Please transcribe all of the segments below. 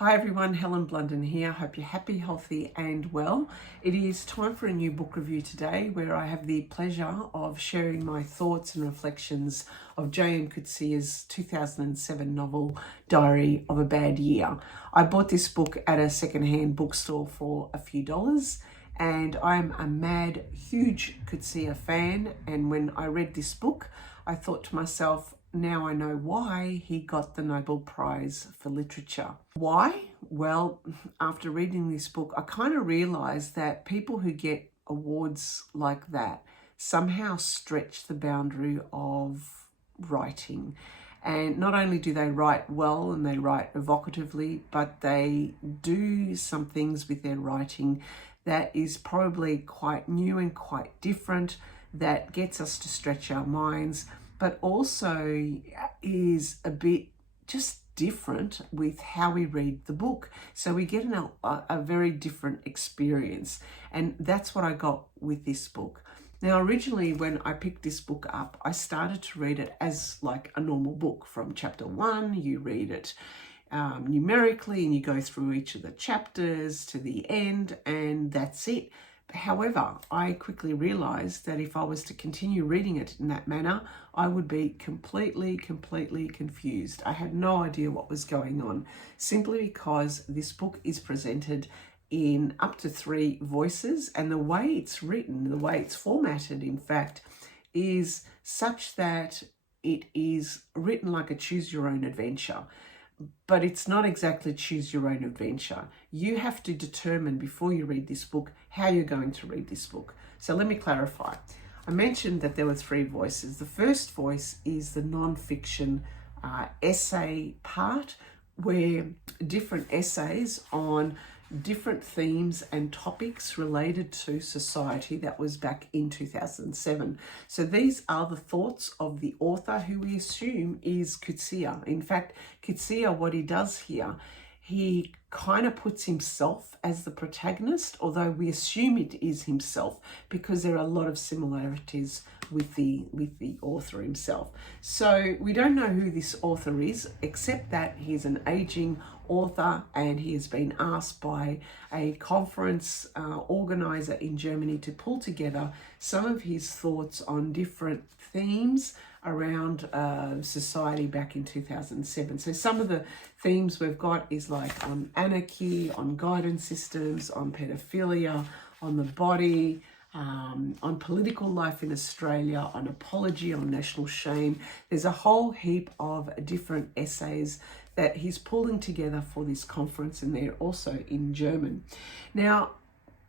Hi everyone, Helen Blunden here. Hope you're happy, healthy and well. It is time for a new book review today where I have the pleasure of sharing my thoughts and reflections of J.M Coetzee's 2007 novel, Diary of a Bad Year. I bought this book at a secondhand bookstore for a few dollars and I'm a mad, huge Coetzee fan, and when I read this book, I thought to myself, now I know why he got the Nobel Prize for Literature. Why? Well, after reading this book, I kind of realized that people who get awards like that somehow stretch the boundary of writing. And not only do they write well and they write evocatively, but they do some things with their writing that is probably quite new and quite different, that gets us to stretch our minds, but also is a bit just different with how we read the book. So we get a very different experience. And that's what I got with this book. Now, originally, when I picked this book up, I started to read it as like a normal book. From chapter 1, you read it numerically and you go through each of the chapters to the end, and that's it. However, I quickly realized that if I was to continue reading it in that manner, I would be completely confused. I had no idea what was going on, simply because this book is presented in up to 3 voices, and the way it's written, the way it's formatted, in fact, is such that it is written like a choose your own adventure. But it's not exactly choose your own adventure. You have to determine before you read this book how you're going to read this book. So let me clarify. I mentioned that there were 3 voices. The first voice is the non-fiction essay part, where different essays on different themes and topics related to society. That was back in 2007. So these are the thoughts of the author, who we assume is Coetzee. In fact, Coetzee, what he does here, he kind of puts himself as the protagonist, although we assume it is himself because there are a lot of similarities with the author himself. So we don't know who this author is, except that he's an aging author and he has been asked by a conference organizer in Germany to pull together some of his thoughts on different themes around society back in 2007. So some of the themes we've got is like on anarchy, on guidance systems, on pedophilia, on the body, on political life in Australia, on apology, on national shame. There's a whole heap of different essays that he's pulling together for this conference, and they're also in German. Now,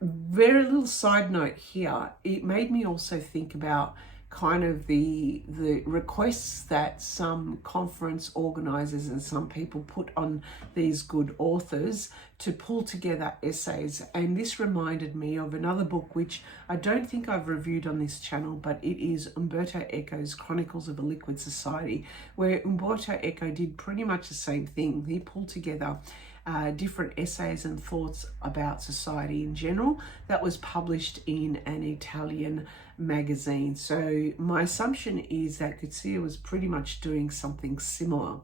very little side note here, it made me also think about kind of the requests that some conference organizers and some people put on these good authors to pull together essays. And this reminded me of another book which I don't think I've reviewed on this channel, but it is Umberto Eco's Chronicles of a Liquid Society, where Umberto Eco did pretty much the same thing. He pulled together different essays and thoughts about society in general that was published in an Italian magazine. So my assumption is that Coetzee was pretty much doing something similar.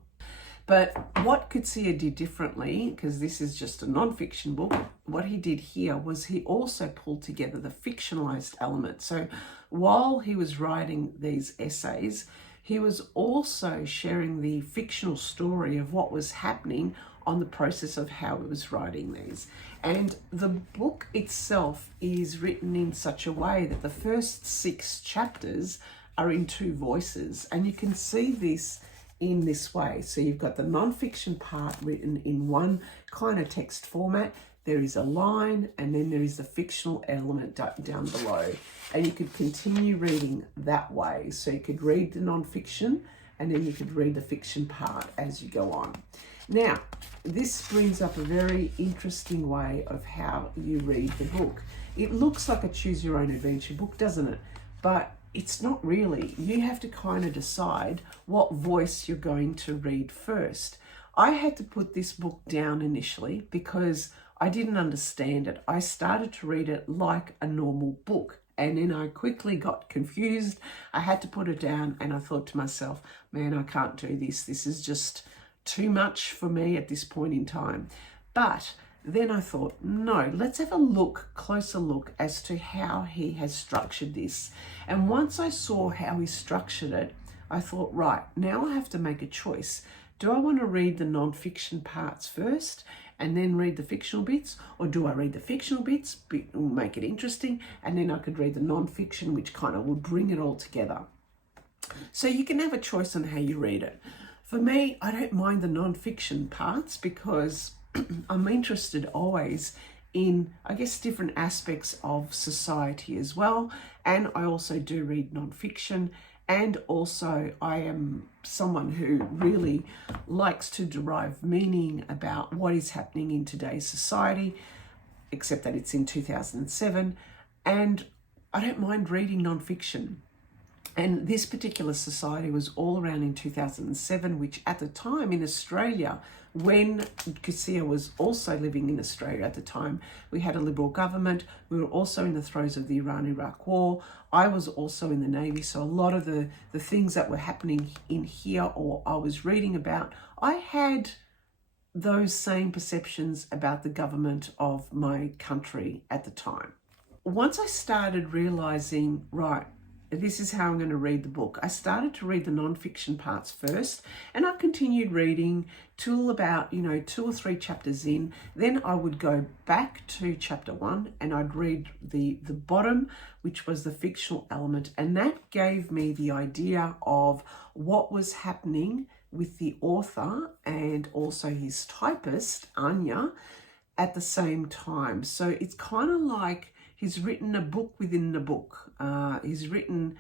But what Coetzee did differently, because this is just a non-fiction book, what he did here was he also pulled together the fictionalized element. So while he was writing these essays, he was also sharing the fictional story of what was happening on the process of how he was writing these. And the book itself is written in such a way that the first 6 chapters are in 2 voices, and you can see this in this way. So you've got the non-fiction part written in one kind of text format. There is a line, and then there is the fictional element down below. And you could continue reading that way. So you could read the non-fiction, and then you could read the fiction part as you go on. Now, this brings up a very interesting way of how you read the book. It looks like a choose your own adventure book, doesn't it? But it's not really. You have to kind of decide what voice you're going to read first. I had to put this book down initially because I didn't understand it. I started to read it like a normal book, and then I quickly got confused. I had to put it down, and I thought to myself, man, I can't do this. This is just too much for me at this point in time. But then I thought, no, let's have a closer look as to how he has structured this. And once I saw how he structured it, I thought, right, now I have to make a choice. Do I want to read the non-fiction parts first and then read the fictional bits? Or do I read the fictional bits, will make it interesting, and then I could read the non-fiction, which kind of will bring it all together? So you can have a choice on how you read it. For me, I don't mind the non-fiction parts because I'm interested always in, I guess, different aspects of society as well. And I also do read non-fiction. And also I am someone who really likes to derive meaning about what is happening in today's society, except that it's in 2007. And I don't mind reading non-fiction. And this particular society was all around in 2007, which at the time in Australia, when Coetzee was also living in Australia at the time, we had a Liberal government. We were also in the throes of the Iran-Iraq war. I was also in the Navy. So a lot of the things that were happening in here or I was reading about, I had those same perceptions about the government of my country at the time. Once I started realizing, right, this is how I'm going to read the book, I started to read the non-fiction parts first, and I continued reading till about, 2 or 3 chapters in. Then I would go back to chapter 1 and I'd read the bottom, which was the fictional element. And that gave me the idea of what was happening with the author and also his typist, Anya, at the same time. So it's kind of like he's written a book within the book. He's written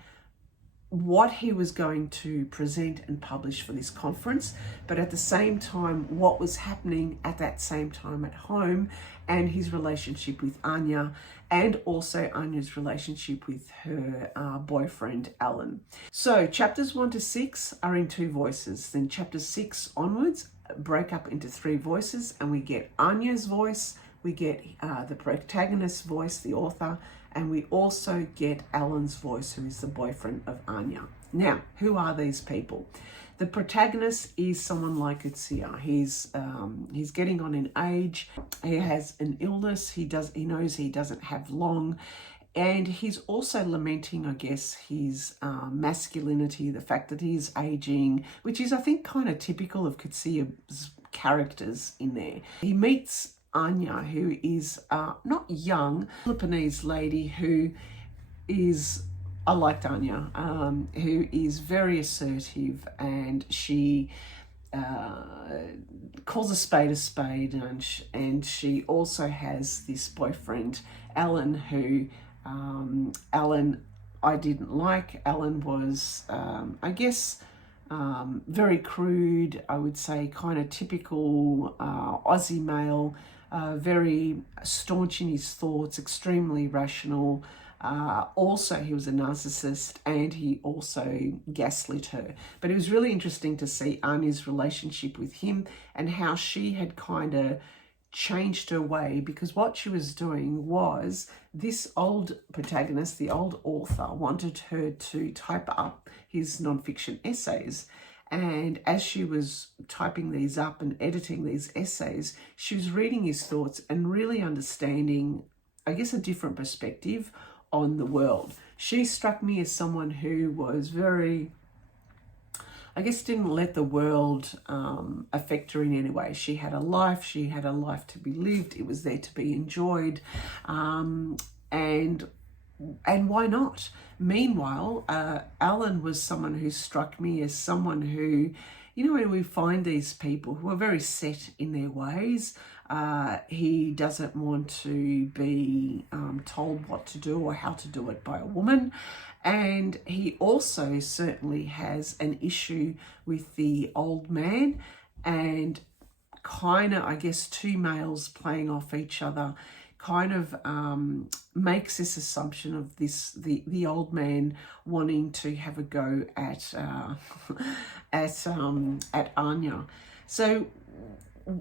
what he was going to present and publish for this conference, but at the same time, what was happening at that same time at home, and his relationship with Anya, and also Anya's relationship with her boyfriend, Alan. So chapters 1 to 6 are in 2 voices. Then chapters 6 onwards break up into 3 voices, and we get Anya's voice, we get the protagonist's voice, the author, and we also get Alan's voice, who is the boyfriend of Anya. Now, who are these people? The protagonist is someone like Coetzee. He's getting on in age. He has an illness. He knows he doesn't have long. And he's also lamenting, I guess, his masculinity, the fact that he's aging, which is, I think, kind of typical of Coetzee's characters in there. He meets Anya, who is not young, Filipinese lady who is, I liked Anya, who is very assertive, and she calls a spade, and she also has this boyfriend, Alan, who Alan I didn't like. Alan was, I guess, very crude, I would say, kind of typical Aussie male, very staunch in his thoughts, extremely rational. Also, he was a narcissist, and he also gaslit her. But it was really interesting to see Anya's relationship with him and how she had kind of changed her way, because what she was doing was, this old protagonist, the old author, wanted her to type up his nonfiction essays. And as she was typing these up and editing these essays, she was reading his thoughts and really understanding, I guess, a different perspective on the world. She struck me as someone who was very, I guess, didn't let the world affect her in any way. She had a life to be lived. It was there to be enjoyed. And why not? Meanwhile, Alan was someone who struck me as someone who, when we find these people who are very set in their ways, he doesn't want to be told what to do or how to do it by a woman. And he also certainly has an issue with the old man, and kind of, I guess, 2 males playing off each other kind of makes this assumption of the old man wanting to have a go at Anya. So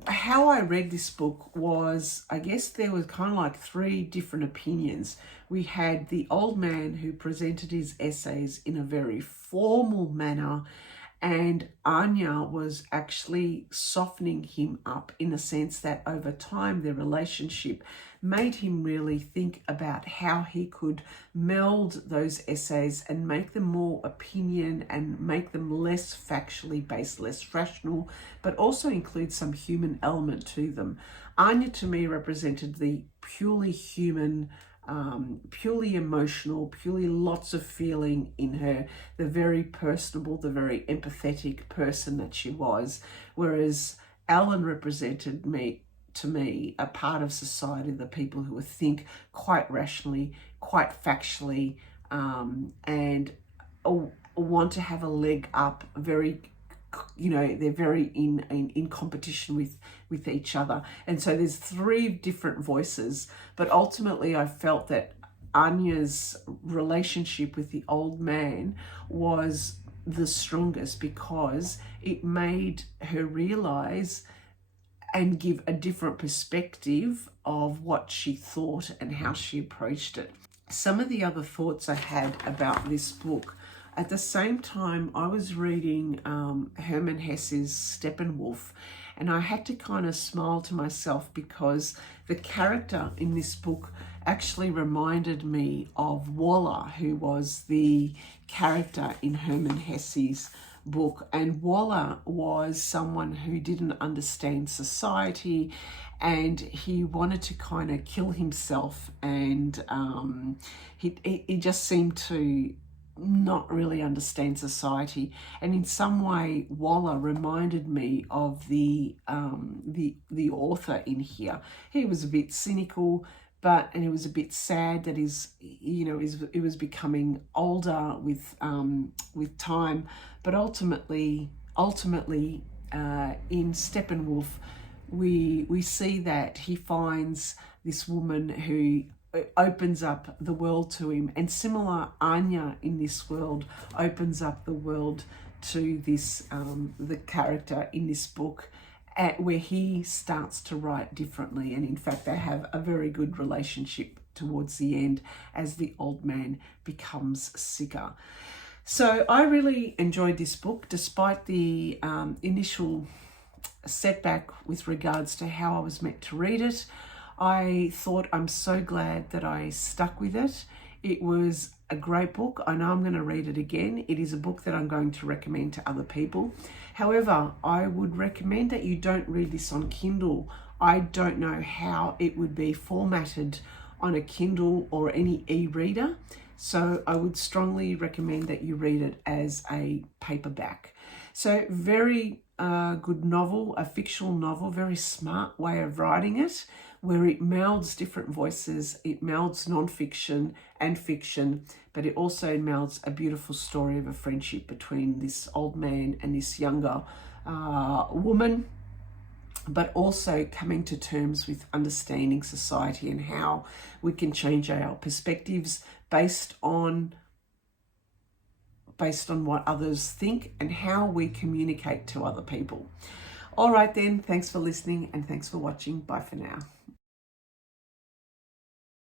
how I read this book was, I guess there was kind of like 3 different opinions. We had the old man who presented his essays in a very formal manner, And Anya was actually softening him up in the sense that over time their relationship made him really think about how he could meld those essays and make them more opinion and make them less factually based, less rational, but also include some human element to them. Anya to me represented the purely human, purely emotional, purely lots of feeling in her, the very personable, the very empathetic person that she was. Whereas Alan represented to me, a part of society, the people who think quite rationally, quite factually, and want to have a leg up, very, they're very in competition with each other. And so there's three different voices, but ultimately I felt that Anya's relationship with the old man was the strongest because it made her realize and give a different perspective of what she thought and how she approached it. Some of the other thoughts I had about this book, at the same time I was reading Hermann Hesse's Steppenwolf, and I had to kind of smile to myself because the character in this book actually reminded me of Waller, who was the character in Hermann Hesse's book. And Waller was someone who didn't understand society, and he wanted to kind of kill himself, and he just seemed to not really understand society. And in some way Waller reminded me of the author in here. He was a bit cynical, and it was a bit sad that it was becoming older with time. But ultimately, in Steppenwolf, we see that he finds this woman who opens up the world to him, and similar, Anya in this world opens up the world to this the character in this book, where he starts to write differently. And in fact they have a very good relationship towards the end as the old man becomes sicker. So I really enjoyed this book despite the initial setback with regards to how I was meant to read it. I thought, I'm so glad that I stuck with it. It was a great book. I know I'm going to read it again. It is a book that I'm going to recommend to other people. However, I would recommend that you don't read this on Kindle. I don't know how it would be formatted on a Kindle or any e-reader. So I would strongly recommend that you read it as a paperback. So very good novel, a fictional novel, very smart way of writing it, where it melds different voices. It melds non-fiction and fiction, but it also melds a beautiful story of a friendship between this old man and this younger woman, but also coming to terms with understanding society and how we can change our perspectives based on what others think and how we communicate to other people. All right then, thanks for listening and thanks for watching. Bye for now.